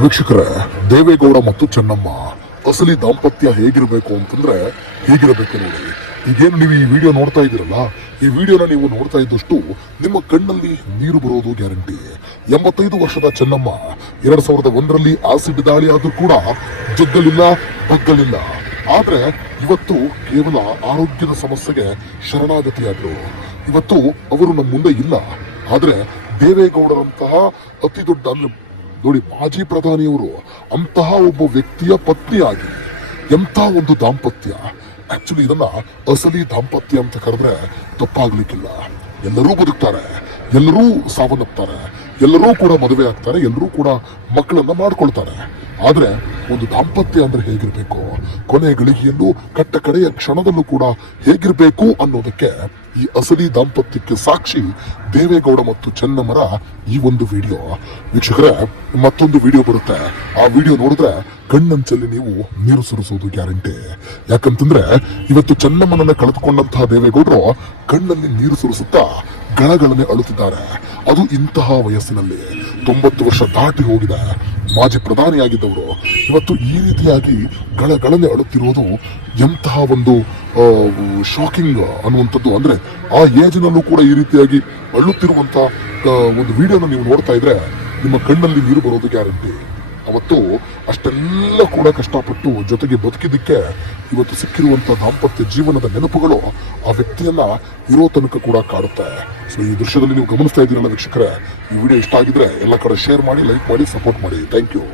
ವೀಕ್ಷಕರೇ, ದೇವೇಗೌಡ ಮತ್ತು ಚೆನ್ನಮ್ಮ ಅಸಲಿ ದಾಂಪತ್ಯ ಹೇಗಿರಬೇಕು ಅಂತಂದ್ರೆ ಹೀಗಿರಬೇಕು ನೋಡಿ. ಈಗೇನು ನೀವು ಈ ವಿಡಿಯೋ ನೋಡ್ತಾ ಇದ್ದೀರಲ್ಲ, ಈ ವಿಡಿಯೋನ ನೀವು ನೋಡ್ತಾ ಇದ್ದಷ್ಟು ನಿಮ್ಮ ಕಣ್ಣಲ್ಲಿ ನೀರು ಬರೋದು ಗ್ಯಾರಂಟಿ. 85 ವರ್ಷದ ಚೆನ್ನಮ್ಮ 2001ರಲ್ಲಿ ಆಸಿಡ್ ದಾಳಿ ಆದ್ರೂ ಕೂಡ ಜಗ್ಗಲಿಲ್ಲ, ಬಗ್ಗಲಿಲ್ಲ. ಆದ್ರೆ ಇವತ್ತು ಕೇವಲ ಆರೋಗ್ಯದ ಸಮಸ್ಯೆಗೆ ಶರಣಾಗತಿಯಾದ್ರು. ಇವತ್ತು ಅವರು ನಮ್ಮ ಮುಂದೆ ಇಲ್ಲ. ಆದ್ರೆ ದೇವೇಗೌಡರಂತಹ ಅತಿ ದೊಡ್ಡ ನೋಡಿ, ಮಾಜಿ ಪ್ರಧಾನಿಯವರು ಅಂತಹ ಒಬ್ಬ ವ್ಯಕ್ತಿಯ ಪತ್ನಿಯಾಗಿ ಎಂಥ ಒಂದು ದಾಂಪತ್ಯ. ಆಕ್ಚುಲಿ ಇದನ್ನ ಅಸಲಿ ದಾಂಪತ್ಯ ಅಂತ ಕರೆದ್ರೆ ತಪ್ಪಾಗ್ಲಿಕ್ಕಿಲ್ಲ. ಎಲ್ಲರೂ ಬದುಕ್ತಾರೆ, ಎಲ್ಲರೂ ಸಾವನ್ನಪ್ತಾರೆ, ಎಲ್ಲರೂ ಕೂಡ ಮದುವೆ ಆಗ್ತಾರೆ, ಎಲ್ಲರೂ ಕೂಡ ಮಕ್ಕಳನ್ನ ಮಾಡ್ಕೊಳ್ತಾರೆ. ಆದ್ರೆ ಒಂದು ದಾಂಪತ್ಯ ಅಂದ್ರೆ ಹೇಗಿರ್ಬೇಕು, ಕೊನೆ ಗಳಿಗೆಯಲ್ಲೂ ಕಟ್ಟ ಕಡೆಯ ಕ್ಷಣದಲ್ಲೂ ಕೂಡ ಹೇಗಿರ್ಬೇಕು ಅನ್ನೋದಕ್ಕೆ ಈ ಅಸಲಿ ದಾಂಪತ್ಯಕ್ಕೆ ಸಾಕ್ಷಿ ದೇವೇಗೌಡ ಮತ್ತು ಚೆನ್ನಮ್ಮರ ಈ ಒಂದು ವಿಡಿಯೋ. ವೀಕ್ಷಕರೇ, ಮತ್ತೊಂದು ವಿಡಿಯೋ ಬರುತ್ತೆ. ಆ ವಿಡಿಯೋ ನೋಡಿದ್ರೆ ಕಣ್ಣಂಚಲ್ಲಿ ನೀವು ನೀರು ಸುರಿಸೋದು ಗ್ಯಾರಂಟಿ. ಯಾಕಂತಂದ್ರೆ ಇವತ್ತು ಚೆನ್ನಮ್ಮನನ್ನ ಕಳೆದುಕೊಂಡಂತಹ ದೇವೇಗೌಡರು ಕಣ್ಣಲ್ಲಿ ನೀರು ಸುರಿಸುತ್ತಾ ಗಳಗಳನೆ ಅಳುತ್ತಿದ್ದಾರೆ. ಅದು ಇಂತಹ ವಯಸ್ಸಿನಲ್ಲಿ 90 ವರ್ಷ ದಾಟಿ ಹೋಗಿದೆ. ಮಾಜಿ ಪ್ರಧಾನಿಯಾಗಿದ್ದವರು ಇವತ್ತು ಈ ರೀತಿಯಾಗಿ ಗಳಗಳನೆ ಅಳುತ್ತಿರುವುದು ಎಂತಹ ಒಂದು ಶಾಕಿಂಗ್ ಅನ್ನುವಂಥದ್ದು. ಅಂದ್ರೆ ಆ ಏಜ್ನಲ್ಲೂ ಕೂಡ ಈ ರೀತಿಯಾಗಿ ಅಳುತ್ತಿರುವಂತ ಒಂದು ವಿಡಿಯೋನ ನೀವು ನೋಡ್ತಾ ಇದ್ರೆ ನಿಮ್ಮ ಕಣ್ಣಲ್ಲಿ ನೀರು ಬರೋದು ಗ್ಯಾರಂಟಿ. ಅವತ್ತು ಅಷ್ಟೆಲ್ಲ ಕೂಡ ಕಷ್ಟಪಟ್ಟು ಜೊತೆಗೆ ಬದುಕಿದ್ದಕ್ಕೆ ಇವತ್ತು ಸಿಕ್ಕಿರುವಂತಹ ದಾಂಪತ್ಯ ಜೀವನದ ನೆನಪುಗಳು ಆ ವ್ಯಕ್ತಿಯನ್ನ ಇರೋ ತನಕ ಕೂಡ ಕಾಡುತ್ತೆ. ಸೊ ಈ ದೃಶ್ಯದಲ್ಲಿ ನೀವು ಗಮನಿಸ್ತಾ ಇದ್ದೀರಲ್ಲ ವೀಕ್ಷಕರೇ, ಈ ವಿಡಿಯೋ ಇಷ್ಟ ಆಗಿದ್ರೆ ಎಲ್ಲ ಕಡೆ ಶೇರ್ ಮಾಡಿ, ಲೈಕ್ ಮಾಡಿ, ಸಪೋರ್ಟ್ ಮಾಡಿ. Thank you.